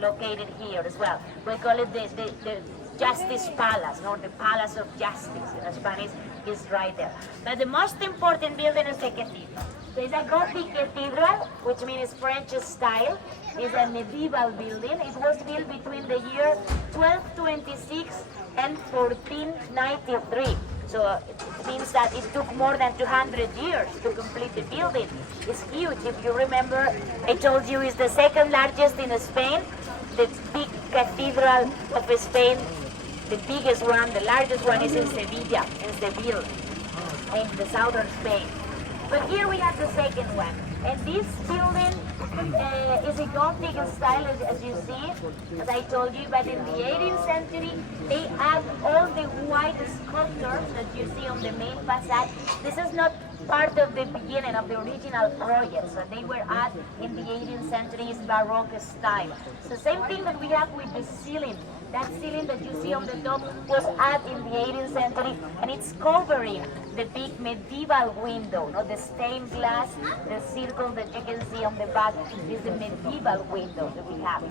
located here as well. We call it the Justice Palace, or the Palace of Justice in Spanish, is right there. But the most important building is the cathedral. So it's a Gothic cathedral, which means French style. It's a medieval building. It was built between the year 1226 and 1493. So it means that it took more than 200 years to complete the building. It's huge. If you remember, I told you it's the second largest in Spain. The big cathedral of Spain, the biggest one, the largest one is in Sevilla, in Seville, in the southern Spain. But here we have the second one. And this building is a Gothic style, as you see, as I told you, but in the 18th century, they add all the white sculptures that you see on the main facade. This is not part of the beginning of the original project, so they were added in the 18th century's Baroque style. So same thing that we have with the ceiling. That ceiling that you see on the top was added in the 18th century, and it's covering the big medieval window, the stained glass, the circle that you can see on the back is the medieval window that we have.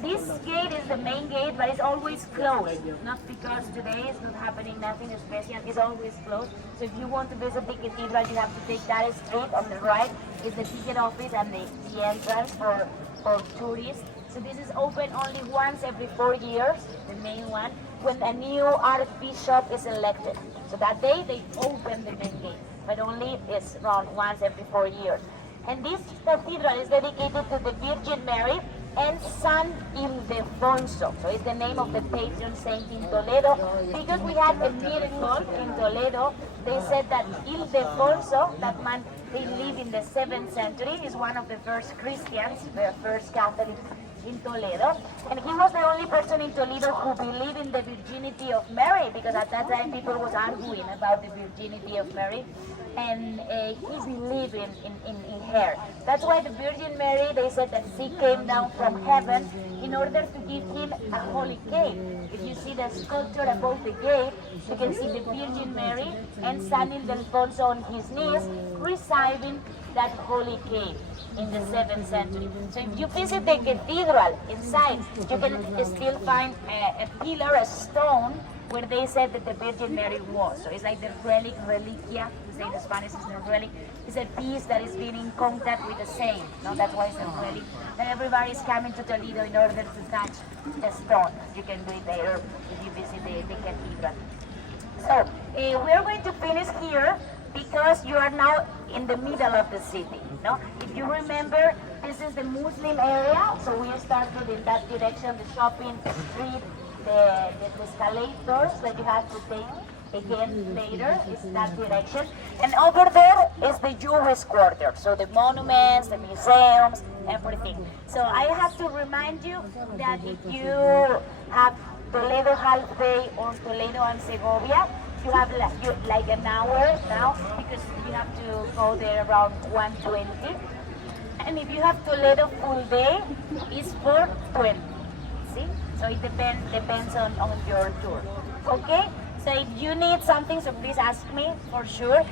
This gate is the main gate, but it's always closed, not because today is not happening nothing special, it's always closed. So if you want to visit the cathedral, you have to take that street on the right, is the ticket office and the entrance for tourists. So this is open only once every 4 years, the main one, when a new archbishop is elected. So that day they open the main gate, but only it's around once every 4 years. And this cathedral is dedicated to the Virgin Mary and San Ildefonso. So it's the name of the patron saint in Toledo, because we had a miracle in Toledo. They said that Ildefonso, that man, he lived in the 7th century, is one of the first Christians, the first Catholic in Toledo, and he was the only person in Toledo who believed in the virginity of Mary, because at that time people was arguing about the virginity of Mary, and he believed in her. That's why the Virgin Mary, they said that she came down from heaven in order to give him a holy cake. If you see the sculpture above the gate, you can see the Virgin Mary and San Ildefonso on his knees receiving that holy cake in the 7th century. So if you visit the cathedral inside, you can still find a pillar, a stone, where they said that the Virgin Mary was. So it's like the reliquia, we say in Spanish it's a relic. It's a piece that is being in contact with the saint. No, that's why it's a relic. And everybody is coming to Toledo in order to touch the stone. You can do it there if you visit the cathedral. So we are going to finish here, because you are now in the middle of the city. No? If you remember, this is the Muslim area, so we started in that direction, the shopping street, the escalators that you have to take again later is that direction. And over there is the Jewish quarter, so the monuments, the museums, everything. So I have to remind you that if you have Toledo half day or Toledo and Segovia, you have like an hour now, because you have to go there around 1:20. And if you have Toledo full day, it's 4:20. See? So it depends on your tour. Okay? So if you need something, so please ask me for sure.